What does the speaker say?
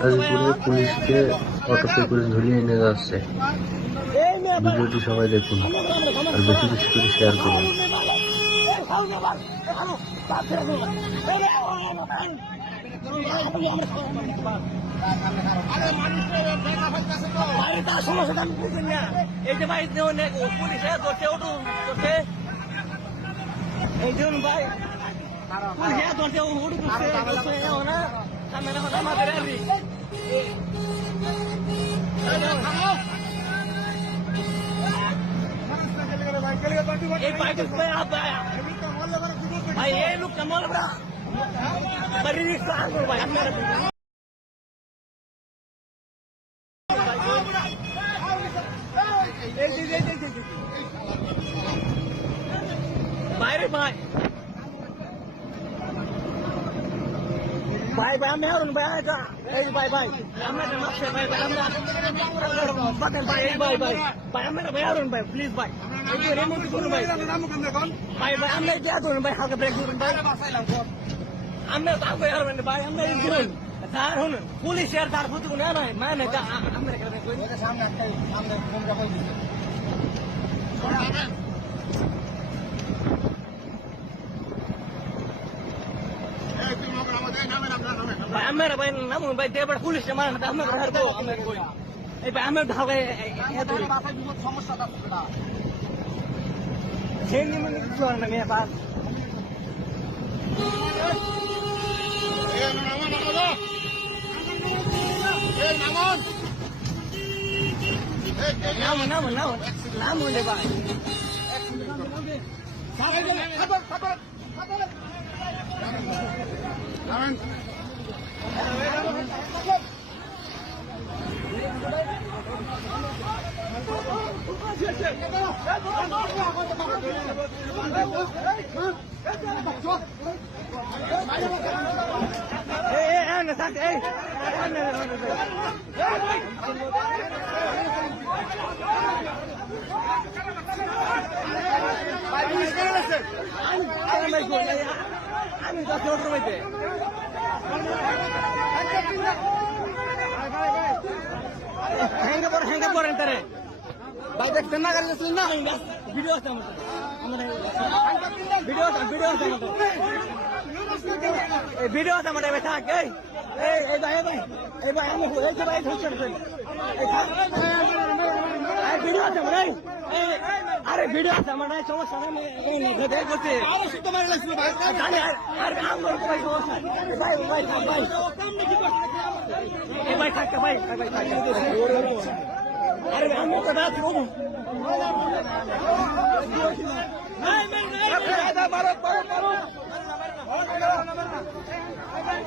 গাজীপুরে পুলিশকে অটোতে করে ধরিয়ে এনে যাচ্ছে। ভিডিওটি সবাই দেখুন আর বেশি বেশি করে শেয়ার করুন। এই যে ভাই পুলিশে ধরছে ওটু ধরছে এই যে ভাই পুলিশে ধরছে ওটু ধরছে ধরছে ওনা সামনে না আমাদের আরি এই বাইক ভাই ভাই ভাই এই লোক কমল বড়া বড়ি রিক্সা আনব ভাই আপনারা এই যে এই যে এই যে বাইরে ভাই ভাই ভাই আমি হারুন ভাই। এই ভাই ভাই আমরা মাপছে ভাই ভাই আমরা বাতেন ভাই এই ভাই ভাই ভাই আমরা ভাই হারুন ভাই প্লিজ ভাই এই যে রেমোট করুন ভাই ভাই ভাই আমরা যে করুন ভাই হালকা ব্রেক করুন ভাই আমরা তা হারবেন ভাই আমরা এই করুন তার হুন পুলিশ আর তার প্রতি না নয় মানে আমরা এখানে কই সেই নিয়ে কিছু হয় না, মেয়ে পাস নাম নাম নাম নাম হলে ভাই। এই এই এই না থাক এই আমি দশ মধ্যে হ্যাঙ্গে পড়ে হ্যাঙ্গে পড়েন তারে ভাই দেখছেন না গাড়ি না ভিডিও আছে আমাদের। আমাদের ভিডিও আছে ভিডিও আছে আমাদের। এই ভিডিও আছে আমাদের ভাই থাক এই এই ভাই এই ভাই এই ভাই আমি এই যে ভাই ধরছেন এই থাক। ভিডিও আছে আমার আরে ভিডিও আছে আমার নাই সমস্যা নেই আমি এই ভেবে করছি। জানি আর আর কাম করতে ভাই সমস্যা নেই। ভাই ভাই ভাই। এই ভাই থাক ভাই ভাই अरे हम लोग बात करो नहीं नहीं नहीं भारत भारत भारत